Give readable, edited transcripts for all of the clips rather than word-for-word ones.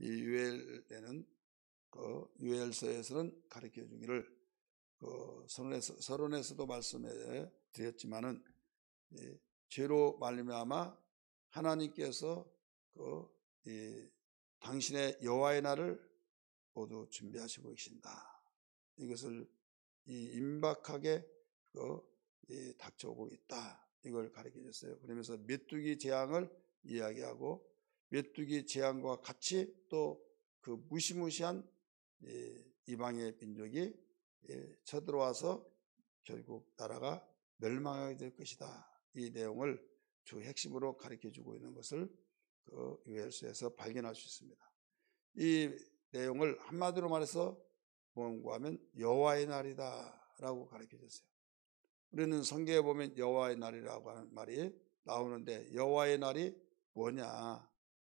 이 유엘에는 유엘서에서는 가르쳐 주기를 서론에서도 말씀해 드렸지만은 죄로 말미암아 하나님께서 당신의 여호와의 날을 모두 준비하시고 계신다. 이것을 임박하게 닥쳐오고 있다. 이걸 가르쳐 줬어요. 그러면서 메뚜기 재앙을 이야기하고 메뚜기 재앙과 같이 또 그 무시무시한 이방의 민족이 쳐들어와서 결국 나라가 멸망하게 될 것이다. 이 내용을 주 핵심으로 가르쳐 주고 있는 것을 유엘서에서 발견할 수 있습니다. 이 내용을 한마디로 말해서 뭔가 하면 여호와의 날이다 라고 가르쳐 줬어요. 우리는 성경에 보면 여호와의 날이라고 하는 말이 나오는데 여호와의 날이 뭐냐?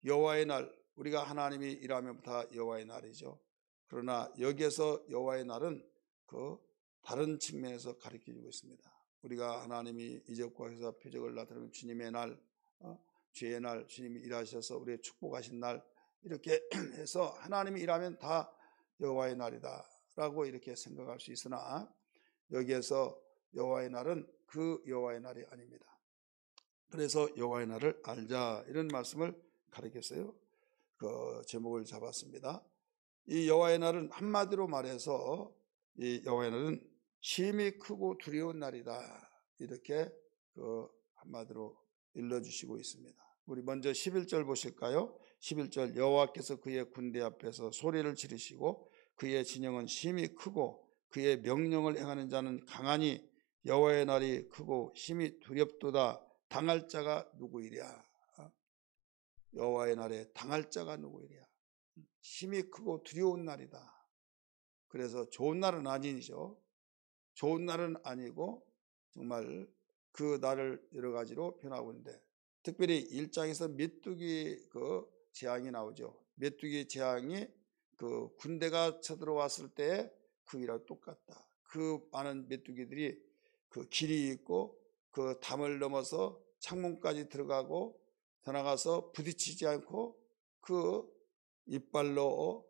여호와의 날, 우리가 하나님이 일하면 다 여호와의 날이죠. 그러나 여기에서 여호와의 날은 다른 측면에서 가르쳐 주고 있습니다. 우리가 하나님이 이적과 해서 표적을 나타내는 주님의 날, 주의 날, 주님이 일하셔서 우리의 축복하신 날, 이렇게 해서 하나님이 일하면 다 여호와의 날이다 라고 이렇게 생각할 수 있으나 여기에서 여호와의 날은 그 여호와의 날이 아닙니다. 그래서 여호와의 날을 알자 이런 말씀을 가르쳤어요. 그 제목을 잡았습니다. 이 여호와의 날은 한마디로 말해서 이 여호와의 날은 심히 크고 두려운 날이다. 이렇게 한마디로 일러주시고 있습니다. 우리 먼저 11절 보실까요? 11절 여호와께서 그의 군대 앞에서 소리를 지르시고 그의 진영은 심히 크고 그의 명령을 행하는 자는 강하니 여호와의 날이 크고 심히 두렵도다. 당할 자가 누구이랴? 여호와의 날에 당할 자가 누구이랴? 심히 크고 두려운 날이다. 그래서 좋은 날은 아니죠. 좋은 날은 아니고 정말 그 날을 여러 가지로 표현하고 있는데 특별히 1장에서 메뚜기 재앙이 나오죠. 메뚜기 재앙이 군대가 쳐들어왔을 때 그이랑 똑같다. 그 많은 메뚜기들이 길이 있고 그 담을 넘어서 창문까지 들어가고 더 나가서 부딪히지 않고 그 이빨로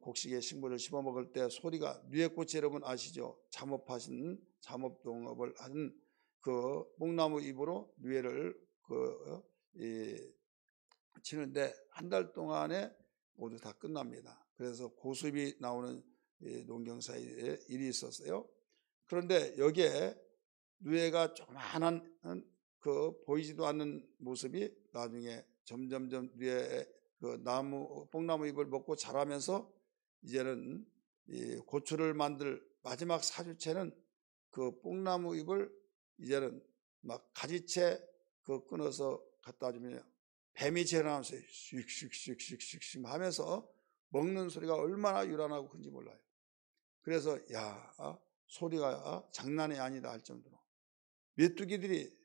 곡식의 식물을 씹어 먹을 때 소리가 누에꽃이 여러분 아시죠? 잠업동업을 하는 뽕나무 잎으로 누에를 치는데 한 달 동안에 모두 다 끝납니다. 그래서 고수입이 나오는 농경사에 일이 있었어요. 그런데 여기에 누에가 조그만한 보이지도 않는 모습이 나중에 점점점 누에 뽕나무 잎을 먹고 자라면서 이제는 고추를 만들 마지막 사주체는 뽕나무 잎을 이제는 막 가지채 끊어서 갖다 주면 뱀이 재나면서 슉슉슉슉슉 하면서 먹는 소리가 얼마나 요란하고 큰지 몰라요. 그래서 소리가 장난이 아니다 할 정도로 메뚜기들이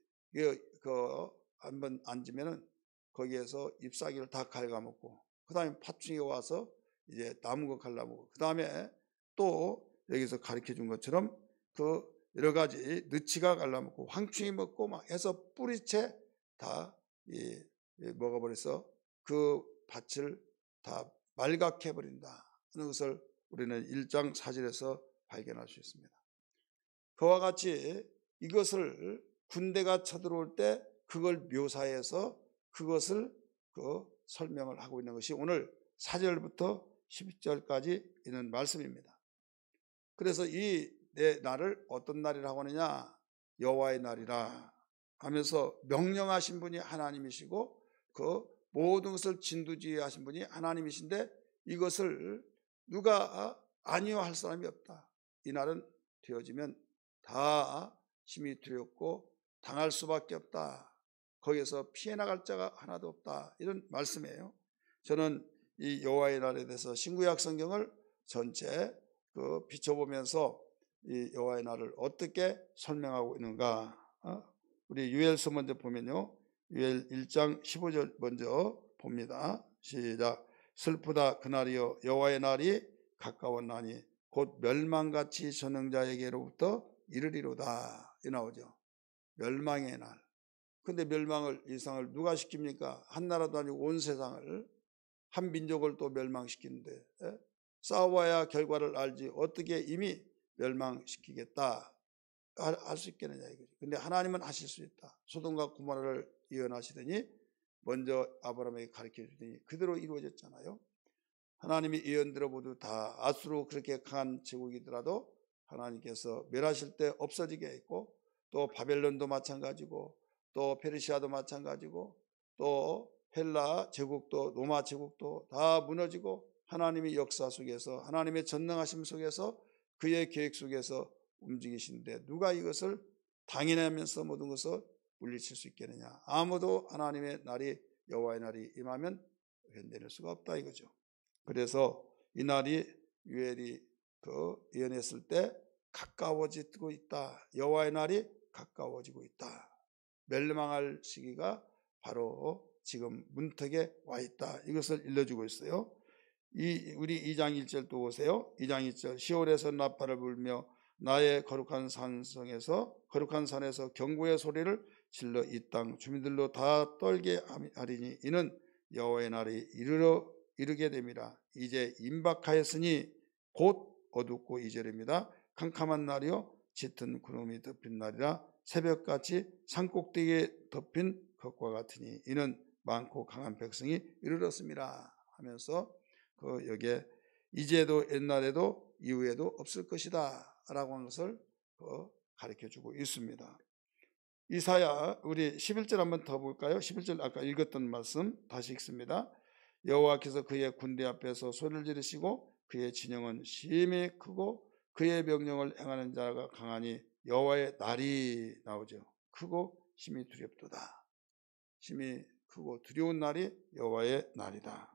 한번 앉으면은 거기에서 잎사귀를 다 갉아먹고 그 다음에 파충이가 와서 이제 남은 거 갈라먹고 그 다음에 또 여기서 가르쳐 준 것처럼 여러 가지 느치가 갈라먹고 황충이 먹고 막 해서 뿌리채 다 먹어버려서 그 밭을 다 말갛게 해버린다 하는 것을 우리는 1장 4절에서 발견할 수 있습니다. 그와 같이 이것을 군대가 쳐들어올 때 그걸 묘사해서 그것을 설명을 하고 있는 것이 오늘 4절부터 10절까지 있는 말씀입니다. 그래서 이 내 날을 어떤 날이라고 하느냐? 여호와의 날이라 하면서 명령하신 분이 하나님이시고 모든 것을 진두지휘하신 분이 하나님이신데 이것을 누가 아니요 할 사람이 없다. 이 날은 되어지면 다 심히 두렵고 당할 수밖에 없다. 거기에서 피해 나갈 자가 하나도 없다. 이런 말씀이에요. 저는 이 여호와의 날에 대해서 신구약 성경을 전체 비춰보면서 이 여호와의 날을 어떻게 설명하고 있는가. 우리 유엘서 먼저 보면요. 유엘 1장 15절 먼저 봅니다. 시작. 슬프다 그날이여 여호와의 날이 가까웠나니 곧 멸망같이 전능자에게로부터 이르리로다. 이 나오죠. 멸망의 날. 근데 멸망을 이상을 누가 시킵니까? 한 나라도 아니고 온 세상을 한 민족을 또 멸망시키는데 싸워야 결과를 알지 어떻게 이미 멸망시키겠다 할 수 있겠느냐 이거죠. 근데 하나님은 하실 수 있다. 소돔과 고모라를 예언하시더니 먼저 아브라함에게 가르쳐 주더니 그대로 이루어졌잖아요. 하나님이 예언대로 모두 다 아수로 그렇게 강한 제국이더라도 하나님께서 멸하실 때 없어지게 했고, 또 바벨론도 마찬가지고, 또 페르시아도 마찬가지고, 또 헬라 제국도 로마 제국도 다 무너지고, 하나님의 역사 속에서 하나님의 전능하심 속에서 그의 계획 속에서 움직이신데 누가 이것을 당연하면서 모든 것을 물리칠 수 있겠느냐. 아무도 하나님의 날이 여호와의 날이 임하면 견뎌낼 수가 없다 이거죠. 그래서 이 날이 유엘이 예언했을 때 가까워지고 있다. 여호와의 날이 가까워지고 있다. 멸망할 시기가 바로 지금 문턱에 와 있다. 이것을 일러주고 있어요. 우리 2장 1절 또 보세요. 2장 1절 시올에서 나팔을 불며 나의 거룩한 산성에서 거룩한 산에서 경고의 소리를 질러 이 땅 주민들로 다 떨게 하리니 이는 여호와의 날이 이르게 됨이라. 이제 임박하였으니 곧 어둡고 이절입니다. 캄캄한 날이요 짙은 구름이 덮인 날이라. 새벽같이 산꼭대기에 덮인 것과 같으니 이는 많고 강한 백성이 이르렀습니다 하면서 여기에 이제도 옛날에도 이후에도 없을 것이다 라고 하는 것을 가르쳐주고 있습니다. 이사야 우리 11절 한번 더 볼까요? 11절 아까 읽었던 말씀 다시 읽습니다. 여호와께서 그의 군대 앞에서 소리를 지르시고 그의 진영은 심히 크고 그의 명령을 행하는 자가 강하니 여호와의 날이 나오죠. 크고 심히 두렵도다. 심히 크고 두려운 날이 여호와의 날이다.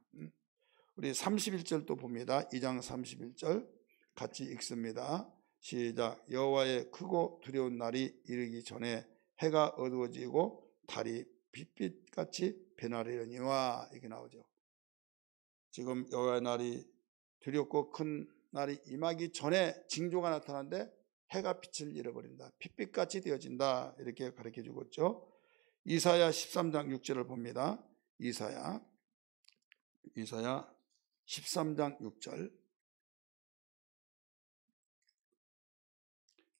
우리 31절 또 봅니다. 2장 31절 같이 읽습니다. 시작. 여호와의 크고 두려운 날이 이르기 전에 해가 어두워지고 달이 빛빛같이 변하려니와 이게 나오죠. 지금 여호와의 날이 두렵고 큰 날이 임하기 전에 징조가 나타나는데 해가 빛을 잃어버린다. 빛빛같이 되어진다. 이렇게 가르쳐주고 있죠. 이사야 13장 6절을 봅니다. 이사야 13장 6절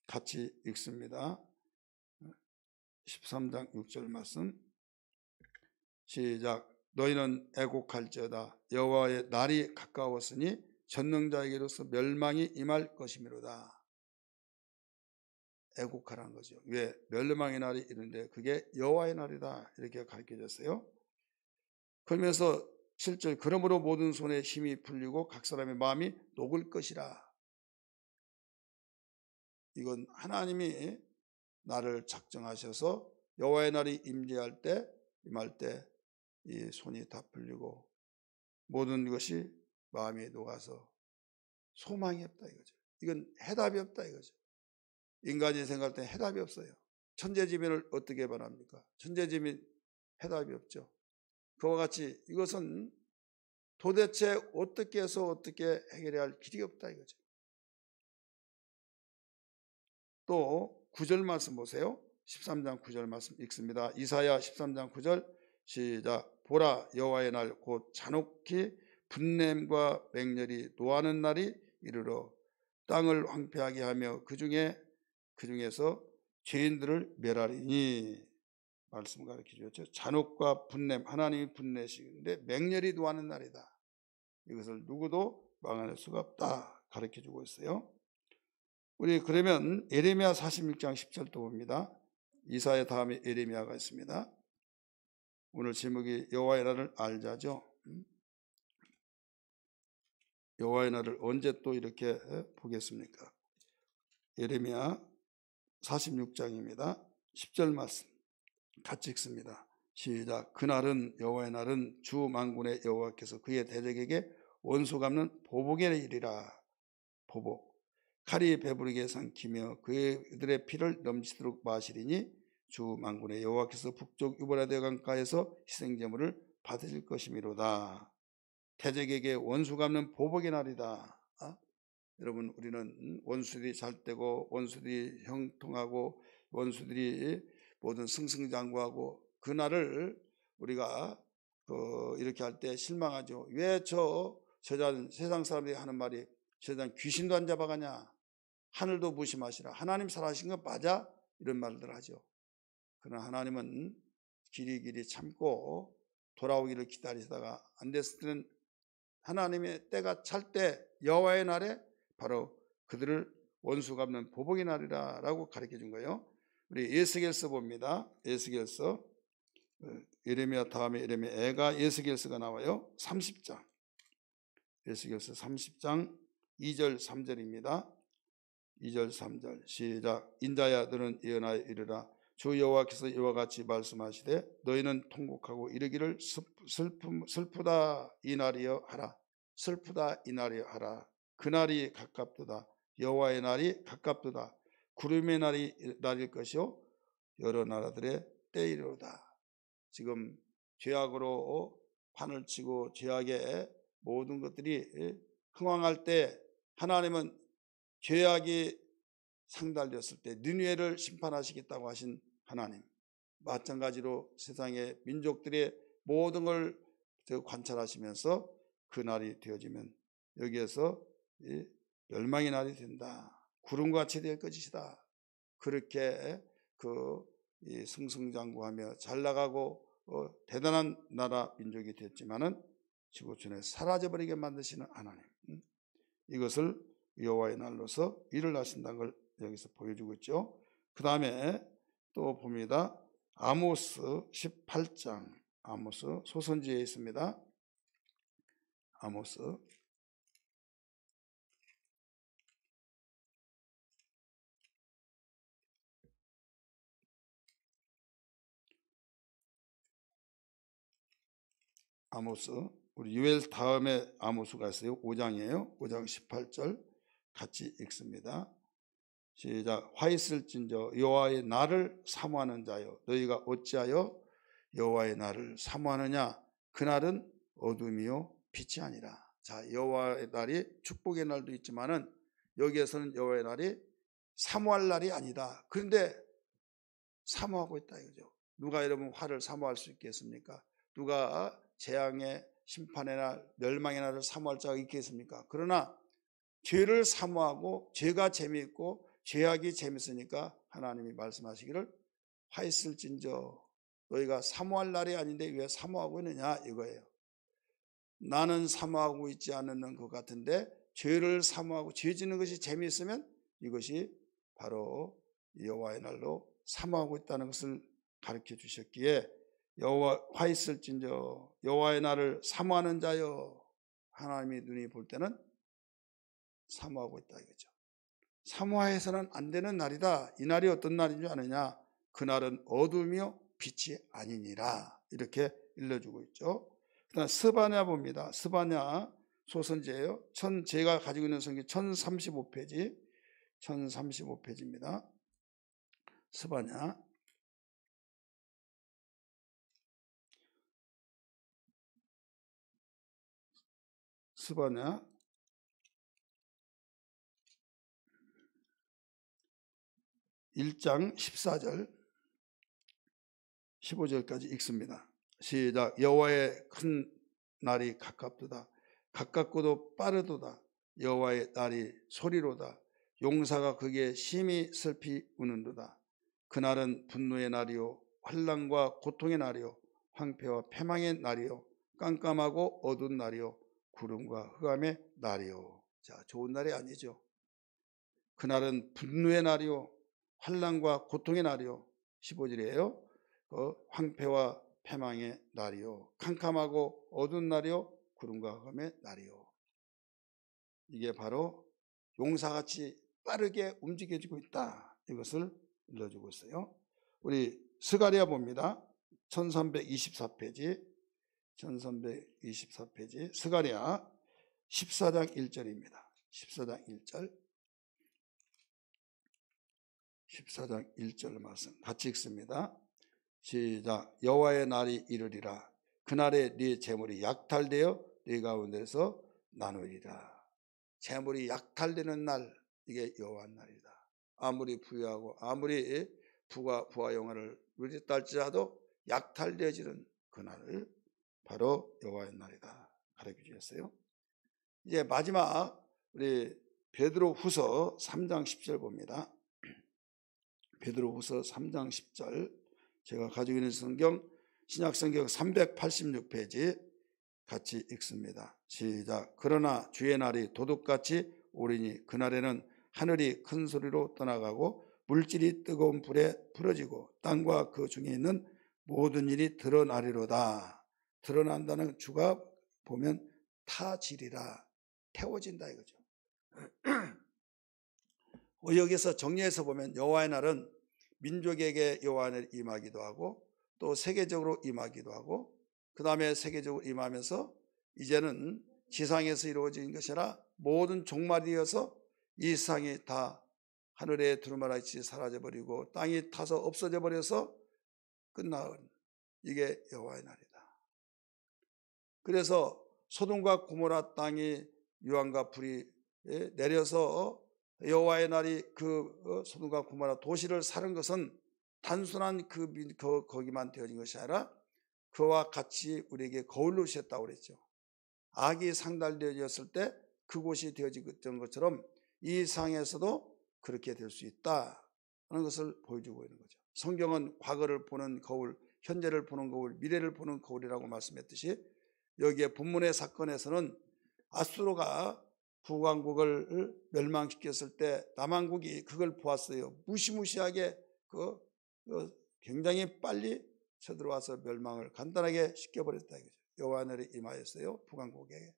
같이 읽습니다. 13장 6절 말씀 시작. 너희는 애곡할지어다. 여호와의 날이 가까웠으니 전능자에게로서 멸망이 임할 것이미로다. 애곡하라는 거죠. 왜? 멸망의 날이 이른데 그게 여호와의 날이다. 이렇게 가르쳐졌어요. 그러면서 7절 그러므로 모든 손에 힘이 풀리고 각 사람의 마음이 녹을 것이라. 이건 하나님이 날을 작정하셔서 여호와의 날이 임할 때 이 손이 다 풀리고 모든 것이 마음이 녹아서 소망이 없다 이거죠. 이건 해답이 없다 이거죠. 인간이 생각할 때 해답이 없어요. 천재지변을 어떻게 바랍니까? 천재지변 해답이 없죠. 그와 같이 이것은 도대체 어떻게 해서 어떻게 해결해야 할 길이 없다 이거죠. 또 9절 말씀 보세요. 13장 9절 말씀 읽습니다. 이사야 13장 9절 시작. 보라 여호와의 날 곧 잔혹히 분냄과 맹렬히 노하는 날이 이르러 땅을 황폐하게 하며 그중에서 죄인들을 멸하리니 말씀 가르쳐 주셨죠. 잔혹과 분냄 하나님이 분내시는데 맹렬히 노하는 날이다. 이것을 누구도 막아낼 수가 없다 가르쳐 주고 있어요. 우리 그러면 예레미야 46장 10절도 봅니다. 이사야 다음에 예레미야가 있습니다. 오늘 제목이 여호와의 날을 알자죠. 여호와의 날을 언제 또 이렇게 보겠습니까? 예레미야 46장입니다. 10절 말씀 같이 읽습니다. 시작. 그날은 여호와의 날은 주 만군의 여호와께서 그의 대적에게 원수 갚는 보복의 일이라. 보복. 칼이 배부르게 삼키며 그들의 피를 넘치도록 마시리니 주 만군의 여호와께서 북쪽 유브라데 강가에서 희생제물을 받으실 것이미로다. 대적에게 원수 갚는 보복의 날이다. 여러분 우리는 원수들이 잘되고 원수들이 형통하고 원수들이 모든 승승장구하고 그 날을 우리가 이렇게 할 때 실망하죠. 왜 저자는 세상 사람들이 하는 말이 저자는 귀신도 안 잡아가냐, 하늘도 무심하시라, 하나님 살아계신 건 맞아? 이런 말들 하죠. 그러나 하나님은 길이 참고 돌아오기를 기다리다가 안 됐을 때는 하나님의 때가 찰 때 여호와의 날에 바로 그들을 원수 갚는 보복의 날이라 라고 가르쳐 준 거예요. 우리 에스겔서 봅니다. 에스겔서, 예레미야 다음에 예레미야 애가 에스겔서가 나와요. 30장, 에스겔서 30장 2절 3절입니다. 2절 3절 시작. 인자야 너는 예언하여 이르라. 주 여호와께서 이와 같이 말씀하시되 너희는 통곡하고 이르기를 슬프다 이 날이여 하라. 슬프다 이 날이여 하라. 그날이 가깝도다. 여호와의 날이 가깝도다. 구름의 날일 것이요 여러 나라들의 때이로다. 지금 죄악으로 판을 치고 죄악의 모든 것들이 흥황할 때 하나님은 죄악이 상달되었을 때 니느웨를 심판하시겠다고 하신 하나님, 마찬가지로 세상의 민족들의 모든 걸 관찰하시면서 그 날이 되어지면 여기에서 멸망의 날이 된다. 구름같이 될 것이다. 그렇게 승승장구하며 잘 나가고 대단한 나라 민족이 됐지만은 지구촌에 사라져버리게 만드시는 하나님, 이것을 여호와의 날로서 일을 하신다는 걸 여기서 보여주고 있죠. 그 다음에 또 봅니다. 아모스 18장, 아모스 소선지에 있습니다. 아모스 우리 유엘 다음에 아모스가 있어요. 5장이에요. 5장 18절 같이 읽습니다. 시작. 화 있을진저 여호와의 날을 사모하는 자여 너희가 어찌하여 여호와의 날을 사모하느냐. 그날은 어둠이요 빛이 아니라. 자, 여호와의 날이 축복의 날도 있지만은 여기에서는 여호와의 날이 사모할 날이 아니다. 그런데 사모하고 있다 이거죠. 누가 여러분 화를 사모할 수 있겠습니까? 누가 재앙의 심판의 날, 멸망의 날을 사모할 자가 있겠습니까? 그러나 죄를 사모하고 죄가 재미있고 죄악이 재밌으니까 하나님이 말씀하시기를 화 있을진저 너희가 사모할 날이 아닌데 왜 사모하고 있느냐 이거예요. 나는 사모하고 있지 않는 것 같은데 죄를 사모하고 죄 짓는 것이 재미있으면 이것이 바로 여호와의 날로 사모하고 있다는 것을 가르쳐 주셨기에 화 있을진저 여호와의 날을 사모하는 자여, 하나님의 눈이 볼 때는 사모하고 있다 이거죠. 사모해서는 안 되는 날이다. 이 날이 어떤 날인 줄 아느냐. 그날은 어둠이요 빛이 아니니라. 이렇게 일러주고 있죠. 그다음 스바냐 봅니다. 스바냐 소선지예요. 제가 가지고 있는 성경 1035페이지 1035페이지입니다. 스바냐 스바냐 1장 14절 15절까지 읽습니다. 시작. 여호와의 큰 날이 가깝도다. 가깝고도 빠르도다. 여호와의 날이 소리로다. 용사가 그게 심히 슬피 우는도다. 그날은 분노의 날이요 환난과 고통의 날이요 황폐와 패망의 날이요 깜깜하고 어두운 날이요 구름과 흑암의 날이요. 자, 좋은 날이 아니죠. 그날은 분노의 날이요 환난과 고통의 날이요 15절이에요. 황폐와 패망의 날이요 캄캄하고 어두운 날이요 구름과 흑암의 날이요. 이게 바로 용사같이 빠르게 움직여지고 있다. 이것을 일러주고 있어요. 우리 스가랴 봅니다. 1324페이지 1324페이지 스가랴 14장 1절입니다. 14장 1절 14장 1절 말씀 같이 읽습니다. 시작. 여호와의 날이 이르리라. 그날에 네 재물이 약탈되어 네 가운데서 나누리라. 재물이 약탈되는 날, 이게 여호와의 날이다. 아무리 부유하고 아무리 부와 영화를 누렸다 할지라도 약탈되어지는 그날을 바로 여호와의 날이다 가르쳐 주셨어요. 이제 마지막 우리 베드로후서 3장 10절 봅니다. 베드로후서 3장 10절, 제가 가지고 있는 성경 신약성경 386페이지 같이 읽습니다. 시작. 그러나 주의 날이 도둑같이 오리니 그날에는 하늘이 큰 소리로 떠나가고 물질이 뜨거운 불에 부러지고 땅과 그 중에 있는 모든 일이 드러나리로다. 드러난다는 주가 보면 타지리라, 태워진다 이거죠. 여기서 정리해서 보면 여호와의 날은 민족에게 여호와의 날이 임하기도 하고 또 세계적으로 임하기도 하고 그 다음에 세계적으로 임하면서 이제는 지상에서 이루어진 것이 아니라 모든 종말이어서 이 세상이 다 하늘의 두루마리같이 사라져버리고 땅이 타서 없어져 버려서 끝나은 이게 여호와의 날이다. 그래서 소돔과 고모라 땅이 유황과 불이 내려서 여호와의 날이 그 소돔과 고모라 도시를 사는 것은 단순한 거기만 되어진 것이 아니라 그와 같이 우리에게 거울로 주셨다고 그랬죠. 악이 상달되어졌을 때 그곳이 되어진 것처럼 이 세상에서도 그렇게 될 수 있다는 것을 보여주고 있는 거죠. 성경은 과거를 보는 거울, 현재를 보는 거울, 미래를 보는 거울이라고 말씀했듯이 여기에 본문의 사건에서는 아수르가 북왕국을 멸망시켰을 때 남왕국이 그걸 보았어요. 무시무시하게 굉장히 빨리 쳐들어와서 멸망을 간단하게 시켜버렸다 이거죠. 여호와의 날이 임하였어요, 북왕국에게.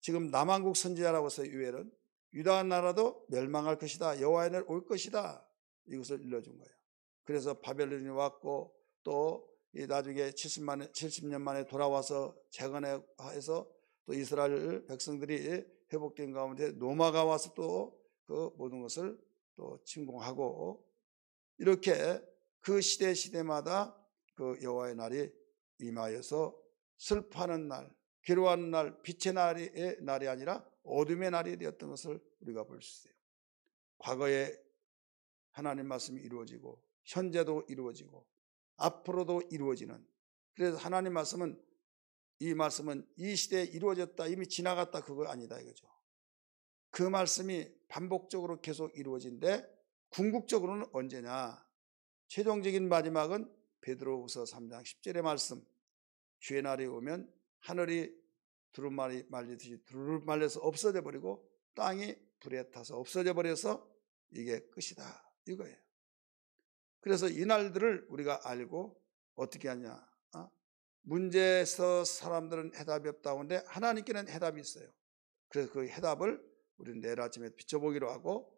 지금 남왕국 선지자라고 해서 유엘은 유다 나라도 멸망할 것이다, 여호와의 날 올 것이다, 이것을 일러준 거예요. 그래서 바벨론이 왔고 또 나중에 70년 만에 돌아와서 재건해서 또 이스라엘 백성들이 회복된 가운데 노마가 와서 또 그 모든 것을 또 침공하고 이렇게 그 시대마다 그 여호와의 날이 임하여서 슬퍼하는 날, 괴로워하는 날, 빛의 날이 아니라 어둠의 날이 되었던 것을 우리가 볼 수 있어요. 과거에 하나님 말씀이 이루어지고 현재도 이루어지고 앞으로도 이루어지는, 그래서 하나님 말씀은 이 시대에 이루어졌다, 이미 지나갔다, 그거 아니다 이거죠. 그 말씀이 반복적으로 계속 이루어진데 궁극적으로는 언제냐? 최종적인 마지막은 베드로후서 3장 10절의 말씀, 주의 날이 오면 하늘이 두루마리 말리듯이 두루 말려서 없어져 버리고 땅이 불에 타서 없어져 버려서 이게 끝이다 이거예요. 그래서 이 날들을 우리가 알고 어떻게 하냐? 문제에서 사람들은 해답이 없다고 하는데 하나님께는 해답이 있어요. 그래서 그 해답을 우리는 내일 아침에 비춰보기로 하고,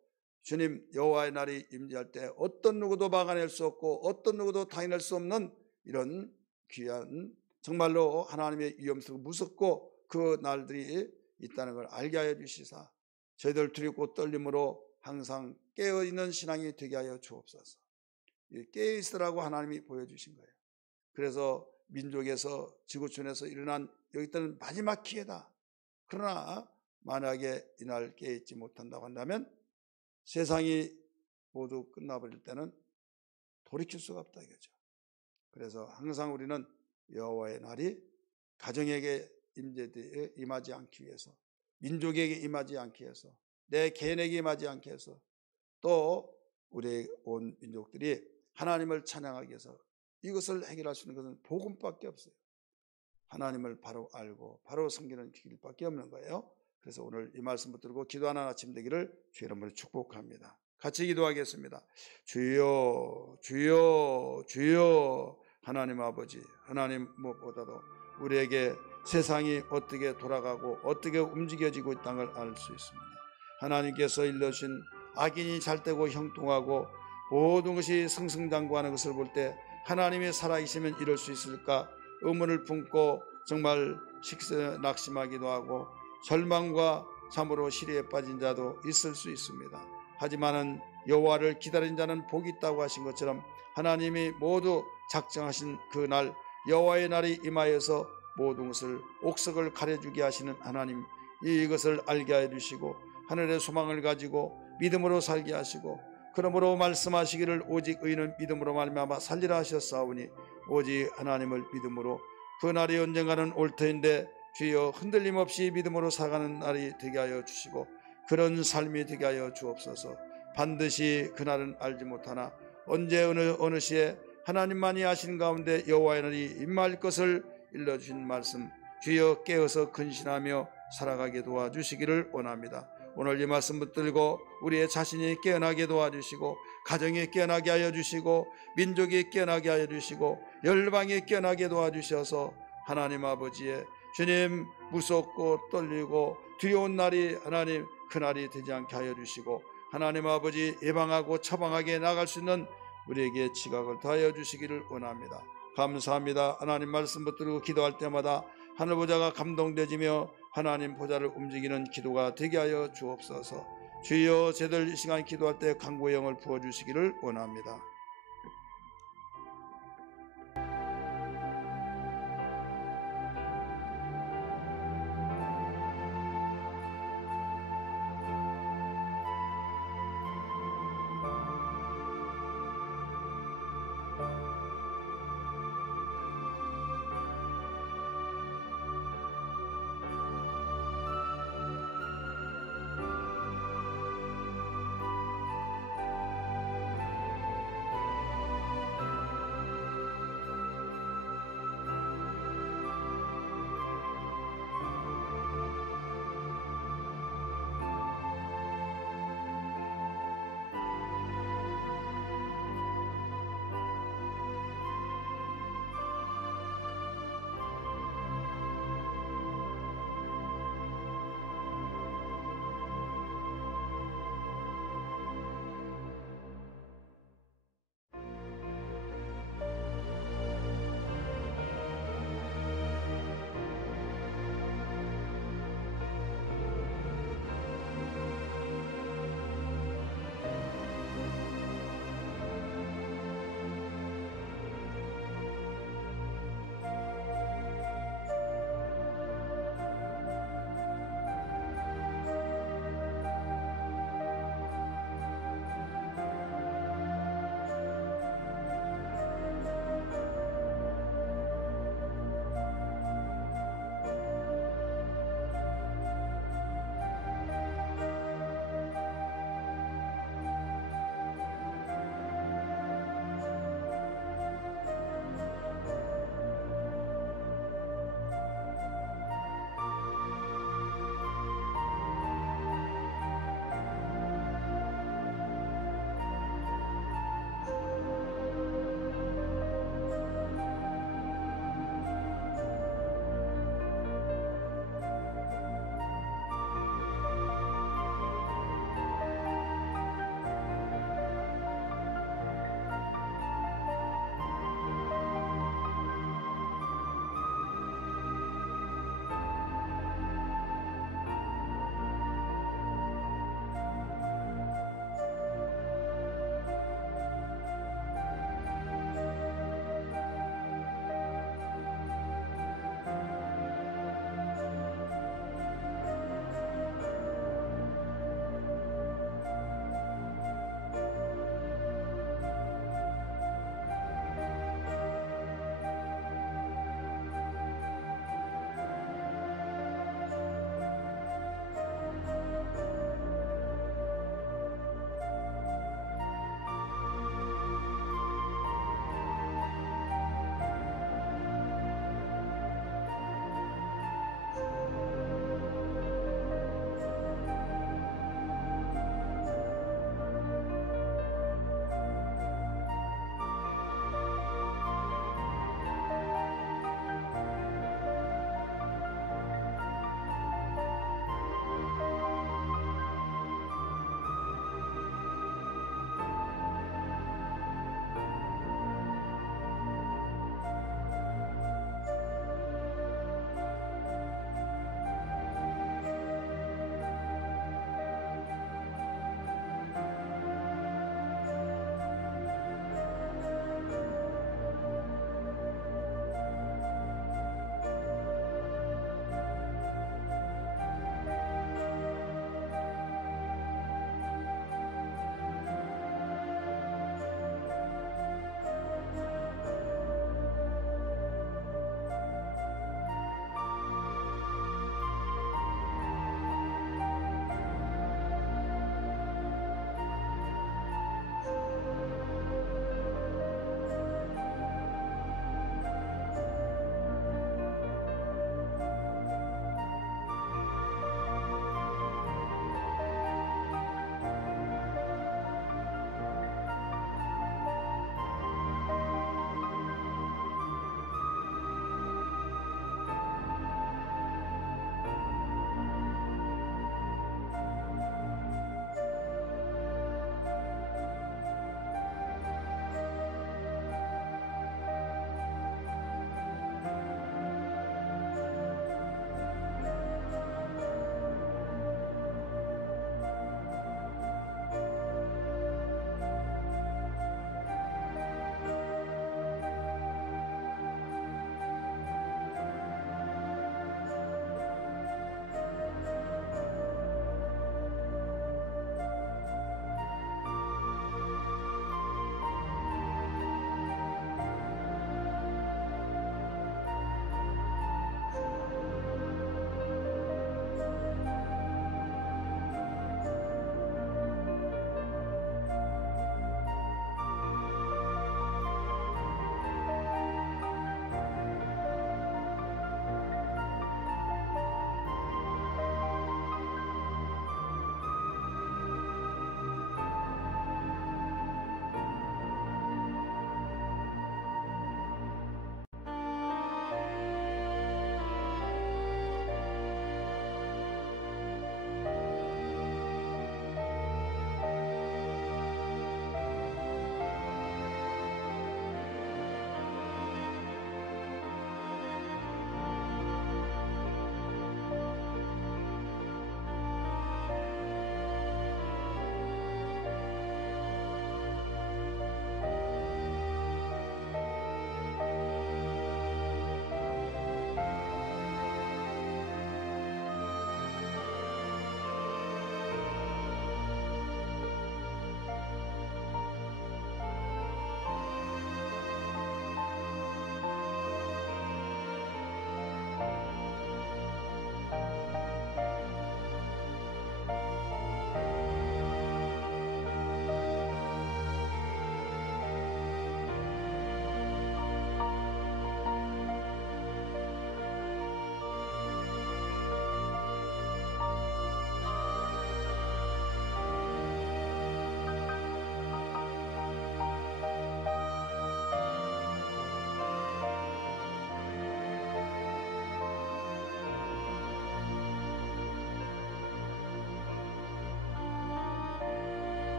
주님 여호와의 날이 임재할 때 어떤 누구도 막아낼 수 없고 어떤 누구도 당해낼 수 없는 이런 귀한, 정말로 하나님의 위엄스럽고 무섭고 그 날들이 있다는 걸 알게 하여 주시사 저희들 두렵고 떨림으로 항상 깨어있는 신앙이 되게 하여 주옵소서. 깨어있으라고 하나님이 보여주신 거예요. 그래서 민족에서 지구촌에서 일어난 여기 때는 마지막 기회다. 그러나 만약에 이날 깨어있지 못한다고 한다면 세상이 모두 끝나버릴 때는 돌이킬 수가 없다 이거죠. 그래서 항상 우리는 여호와의 날이 가정에게 임하지 않기 위해서, 민족에게 임하지 않기 위해서, 내 개인에게 임하지 않기 위해서, 또 우리 온 민족들이 하나님을 찬양하기 위해서 이것을 해결할 수 있는 것은 복음밖에 없어요. 하나님을 바로 알고 바로 섬기는 길밖에 없는 거예요. 그래서 오늘 이 말씀 붙들고 기도하는 아침 되기를 주의 이름으로 축복합니다. 같이 기도하겠습니다. 주여 주여 주여. 하나님 아버지, 하나님 무엇보다도 우리에게 세상이 어떻게 돌아가고 어떻게 움직여지고 있다는 걸 알 수 있습니다. 하나님께서 일러주신 악인이 잘되고 형통하고 모든 것이 승승장구하는 것을 볼 때 하나님이 살아계시면 이럴 수 있을까 의문을 품고 정말 낙심하기도 하고 절망과 참으로 시리에 빠진 자도 있을 수 있습니다. 하지만은 여호와를 기다린 자는 복이 있다고 하신 것처럼 하나님이 모두 작정하신 그 날, 여호와의 날이 임하여서 모든 것을 옥석을 가려주게 하시는 하나님, 이것을 알게 하여 주시고 하늘의 소망을 가지고 믿음으로 살게 하시고, 그러므로 말씀하시기를 오직 의인은 믿음으로 말미암아 살리라 하셨사오니 오직 하나님을 믿음으로 그 날이 언젠가는 올 터인데 주여 흔들림 없이 믿음으로 살아가는 날이 되게 하여 주시고 그런 삶이 되게 하여 주옵소서. 반드시 그날은 알지 못하나 언제 어느 시에 하나님만이 아시는 가운데 여호와의 날이 임할 것을 일러주신 말씀 주여 깨어서 근신하며 살아가게 도와주시기를 원합니다. 오늘 이 말씀 붙들고 우리의 자신이 깨어나게 도와주시고 가정이 깨어나게 하여 주시고 민족이 깨어나게 하여 주시고 열방이 깨어나게 도와주셔서 하나님 아버지의 주님 무섭고 떨리고 두려운 날이 하나님 그날이 되지 않게 하여 주시고 하나님 아버지 예방하고 처방하게 나갈 수 있는 우리에게 지각을 더하여 주시기를 원합니다. 감사합니다. 하나님 말씀 붙들고 기도할 때마다 하늘 보좌가 감동되지며 하나님 보좌를 움직이는 기도가 되게 하여 주옵소서. 주여 저희들 이 시간 기도할 때 강구의 영을 부어주시기를 원합니다.